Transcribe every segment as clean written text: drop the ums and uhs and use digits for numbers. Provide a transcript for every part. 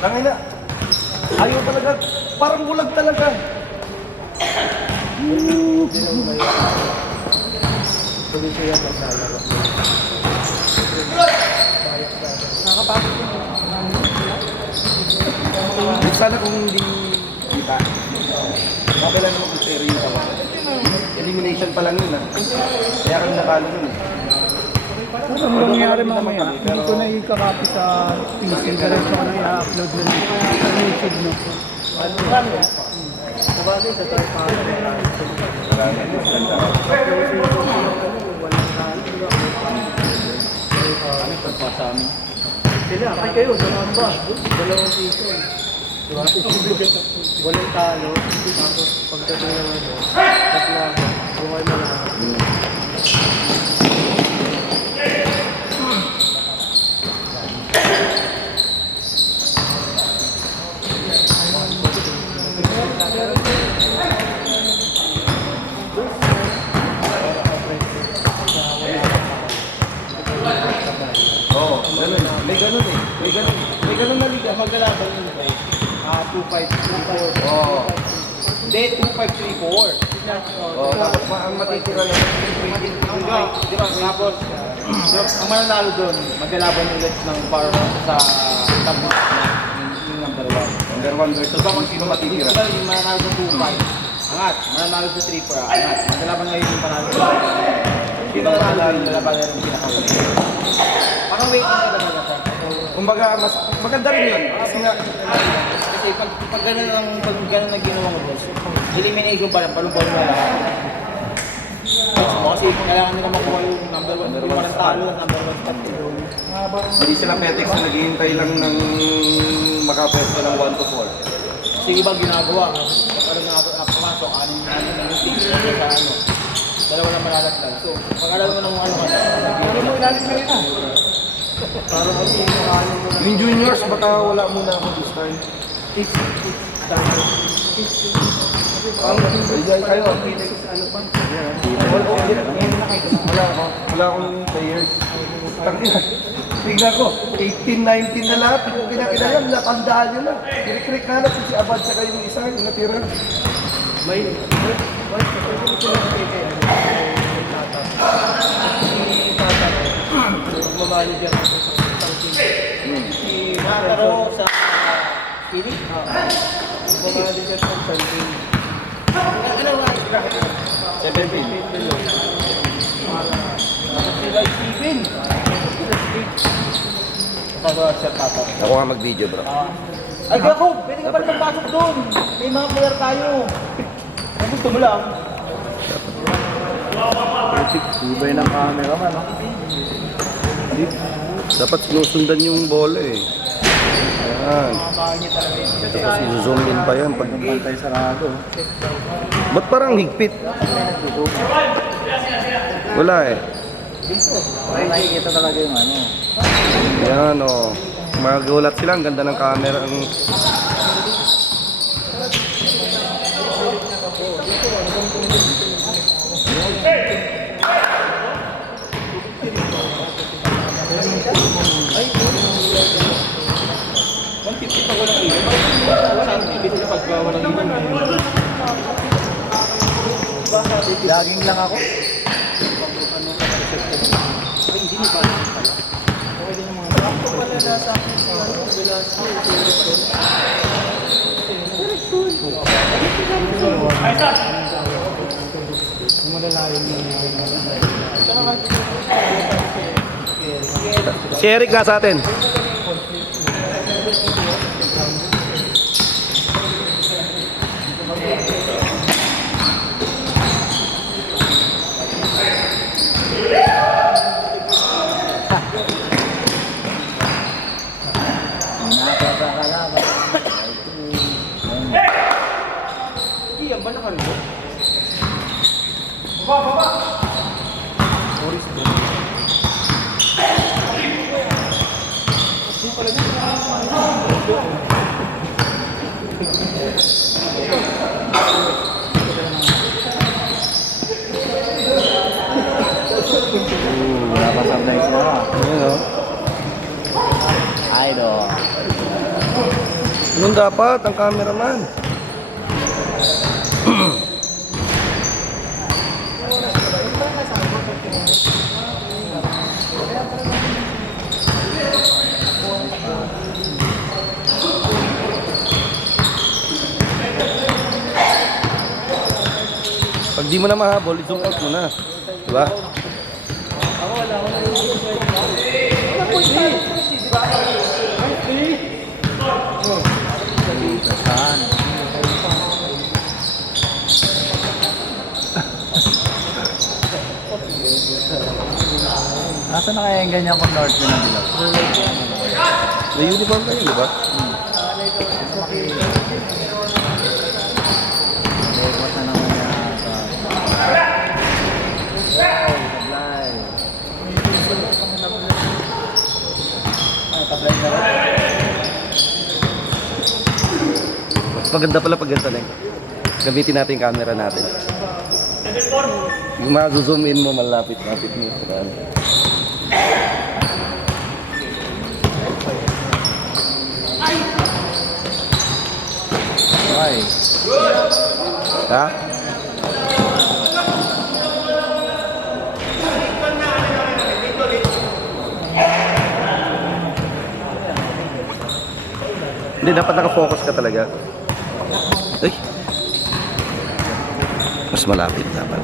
Tangina. Ayaw talaga. Parang bulag talaga. Tuloy ko yan maglalaro. Nakapasok ko. Sana kung hindi kita. Okay lang naman kung stereo yung tawa. Elimination pa lang yun ah. Kaya kami natalo yun. Ano mangyayari mamaya? Hindi ko na i-copy sa PC. Diretso ko na i-upload na sa YouTube, no? Sabagay sa third party. Sila, kay kayo, saan ba? Dalawang season. Diba? Walang talo. Tapos pagdating ng ano, tatlo ako. Buhay mo lang. Oo, ganun. May ganun eh. May ganun na liga. Magkalaban yun ba? 2-5-3-4. Oo. Hindi, 2-5-3-4. Oo, tapos ang matitira lang. Di ba? Tapos, ang mananalo doon, maglalaban ulit ng power sa top na yung number 1. Number 1 versus kung sino matitira. Diba, yung mananalo sa 2-5. Angat, mananalo sa 3-4. Angat, maglalaban ngayon yung panalo sa 3-4. Hindi mananalo yung lalaban yung pinakawin. Parang waiting ka naman na sa. Kumbaga, mas maganda rin yun. Kasi nga, Kasi pag ganun ang ginawa mo, boss, eliminate ko pa lang, palong-palong na lang. Kasi kailangan nila makuha yung number 1. Yung walang talo, number 1 spot. hindi sila Petex na naghihintay lang ng makapwesto ng 1 to 4. Sige ba ginagawa? Parang nakapasok, anin yung team sa ano. Dalawa lang malalagdag. So, pag alam mo ng ano ka na, ano mo ilalim mo yun? Para kasi Yung juniors, baka wala muna ako this time. it's done. Kayo, Ano pa? wala akong players. Tangina. Tingnan ko, 18, 19 na lahat. Pinakinayan, natandaan nyo na. Kirik-kirik na lang si Abad sa yung isa, yung natira. May manager si Mataro sa Pili. Manager sa Pili. Ano ba? 17. Sila Steven. Pagawa siya tata. Ako nga mag-video bro. Ay, Jacob! Pwede ka pala magpasok doon! May mga player tayo! Kung gusto mo lang. Ibay ng camera man, no? Dapat sinusundan yung bola eh. Ayan. Tapos i-zoom in pa yan pag pantay sarado. Ba't parang higpit? Wala eh. Nakikita talaga yung ano. Ayan o. Magulat sila. Ang ganda ng camera. Laging lang ako. Si Eric nga sa atin. Hindi, ang bala ka rin. Baba! Oris doon. Hindi pala Napasab na isa. Ayun o. Idol. Ganun dapat ang cameraman. Pag di mo na mahabol, i-zoom out mo na. Diba? Saan? Asa na kaya yung ganyan kung north na nila? May uniform kayo, diba? Ba't na naman yata? Tablay. Tablay na rin. Mas maganda pala pag ganito na eh. Gamitin natin yung camera natin. Yung ma-zoom in mo, malapit-lapit mo. Ay. Ha? Hindi, dapat nakafocus ka talaga. Ay. Mas malapit dapat.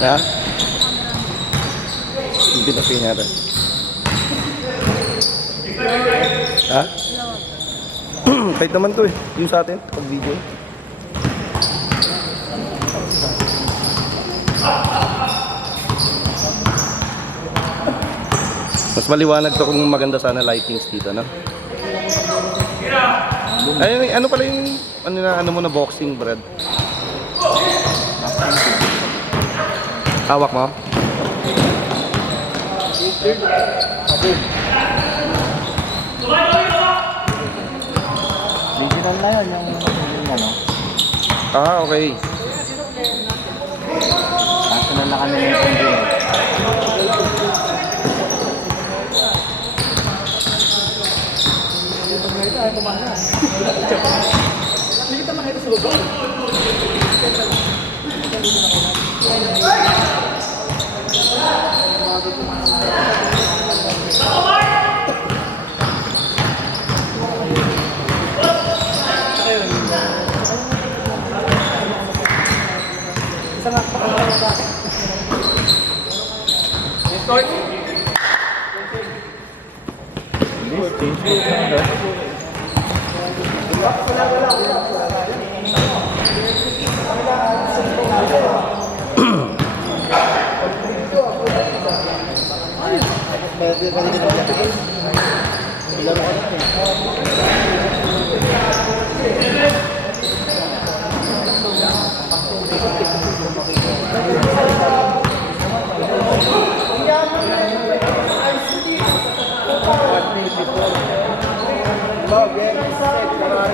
Ha? Hindi na pinyata. Ha? Kahit naman to eh. Yung sa atin, pag video. Mas maliwanag to kung maganda sana lightings dito, no? Ayun, ano pala yung ano mo na boxing, Brad? Hawak mo? Digital na yun, yung ano. Ah, okay. Kaso na kami ng computer.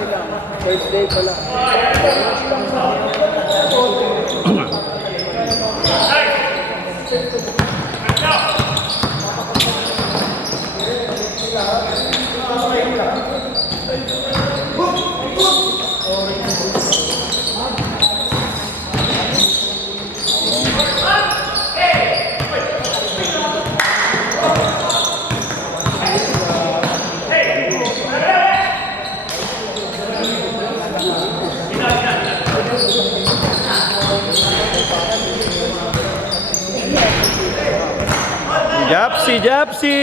lang. First day pa lang. Japsi, Japsi!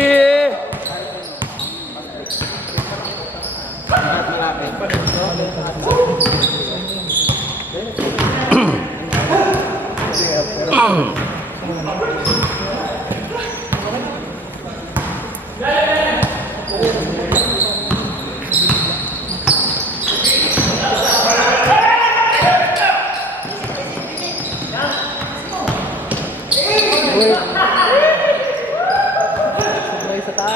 Sa taas.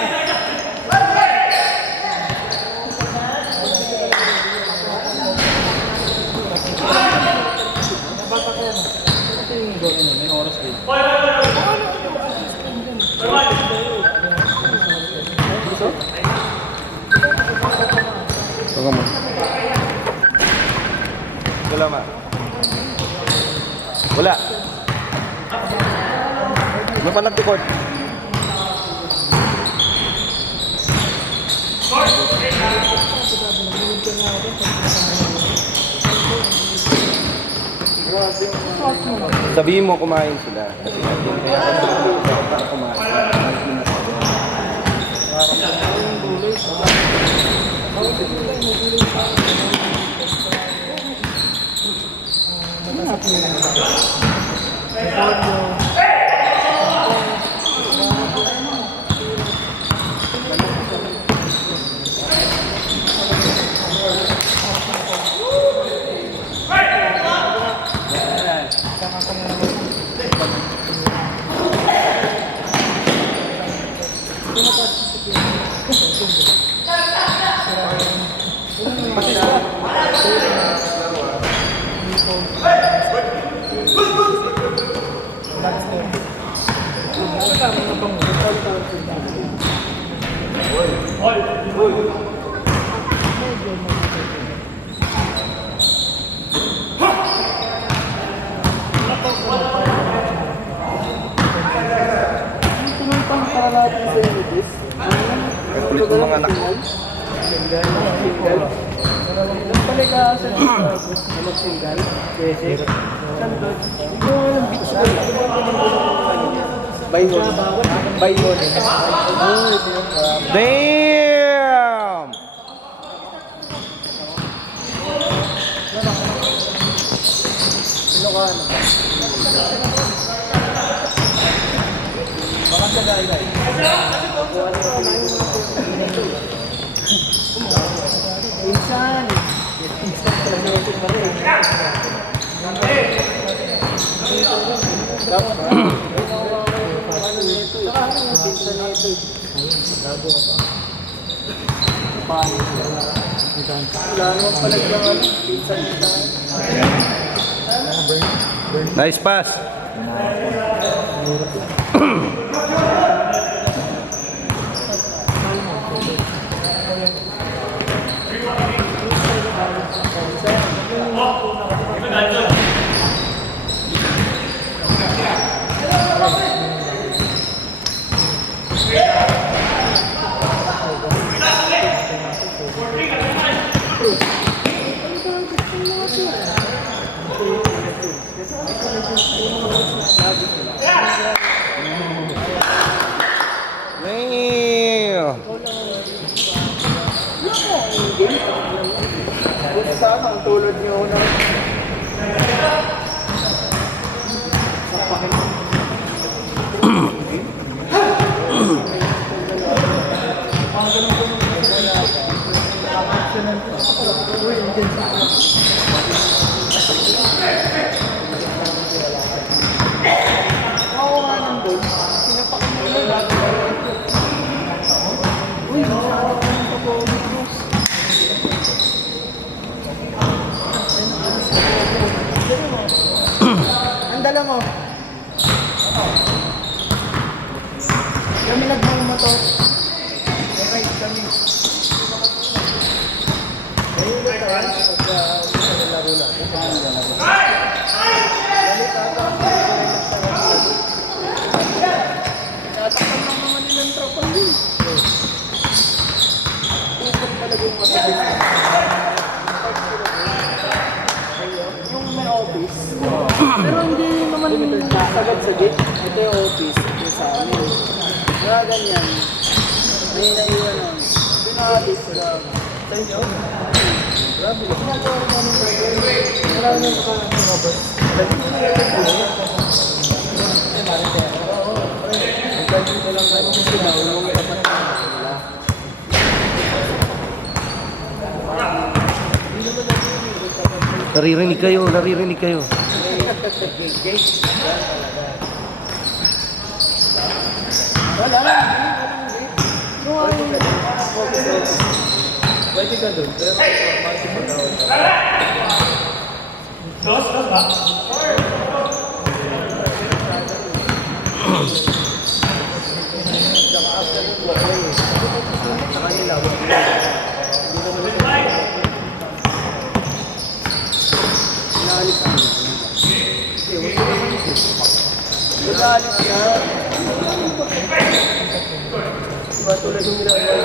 May oras din. Tunggu mo. Wala ma. Wala. Ano pa nagtukod? Sabihin mo kumain sila. Kasi natin kaya para kumain. Kulit ng mga anak ko. Balik ka sa mag-single. Yes. Ito ang beach na. Baygon. Damn! Ilocano. Baka sa dahilan. Insan. Nice pass. Sana ang tulad niyo na mo. Kami nagmang mo to. Okay, kami. Ayun na tayo. Pagka laro natin. Tatakpan lang naman nilang tropa din. Tukot talaga yung matagal. Yung may office. Pero hindi naman sagad-sagit. Ito yung office. Ito sa amin. Kaya ganyan. May naiwan nun. Pinakabit sa inyo. Grabe. Ginagawa namin ng marami pa sumabot. Ganyan ko lang ganyan sila. Yung tapat nila. Naririnig kayo, naririnig kayo. Wala lang. Yung ano yung pwede ka doon. Pero makikip mo na. Dos ba? Sa kanila, inaalis ako na. Inaalis na. Diba tulad yung ginagawa?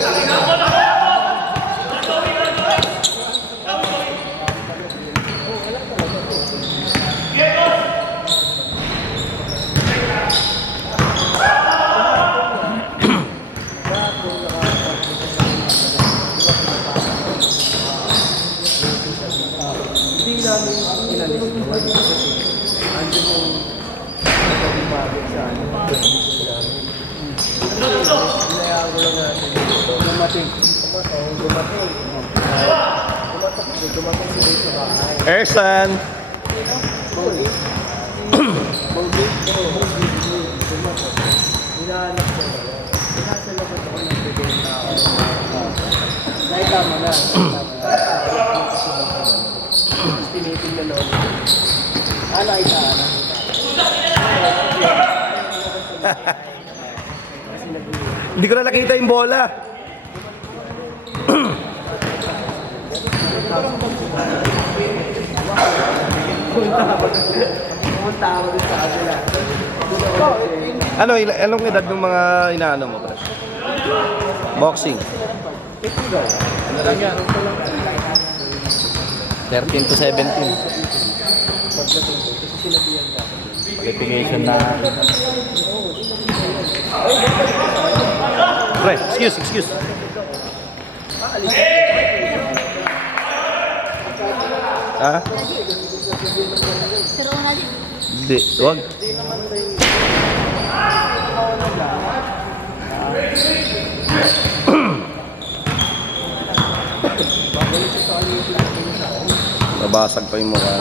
Hindi namin inalis yung kasi andun yung nagkabibagay sa ano. Hinayaan ko lang natin dumating. Dumating sila sa bahay. Ersan! Bogey? Bogey? Dumating. Hinahanap ko na. Nasa labas ako ng bigay na ako. Dahil tama na. Tinitin na loob. Nakita. Hindi ko na nakita yung bola. Pumunta ako din sa kanila. Anong edad ng mga inaano mo, pre? Boxing. Ano lang yan? 13 to 17. Qualification na. Pre, excuse. Ha? Sir Ronald, Hindi, wag. Nabasag pa yung mukha.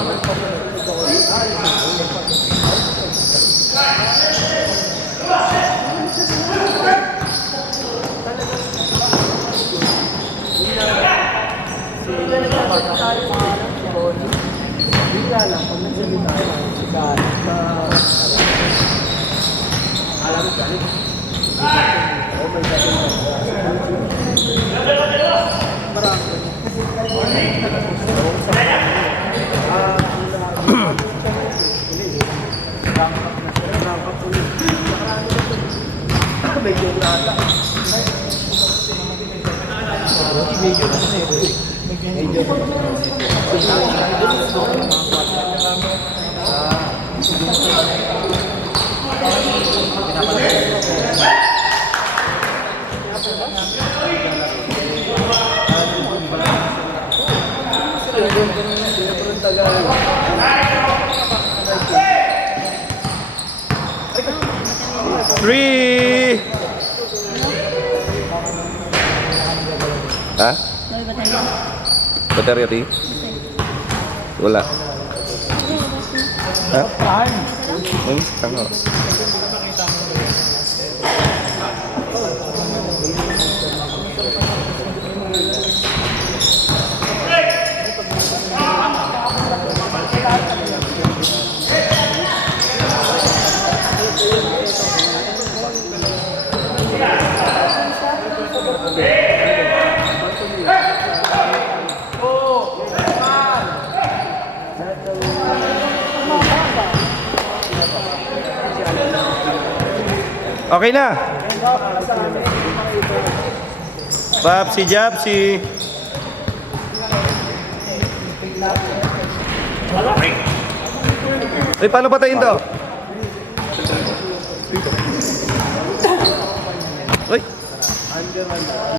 Bigla lang, pag nagsalita sa alam ka rin. Oh my God. Marami. Medyo nata. Medyo Three! Ha? may batalyon. Baterya di? Wala. Ha? Tanga. Okay na. Papsi Japsi. Ay, paano patayin to? Uy.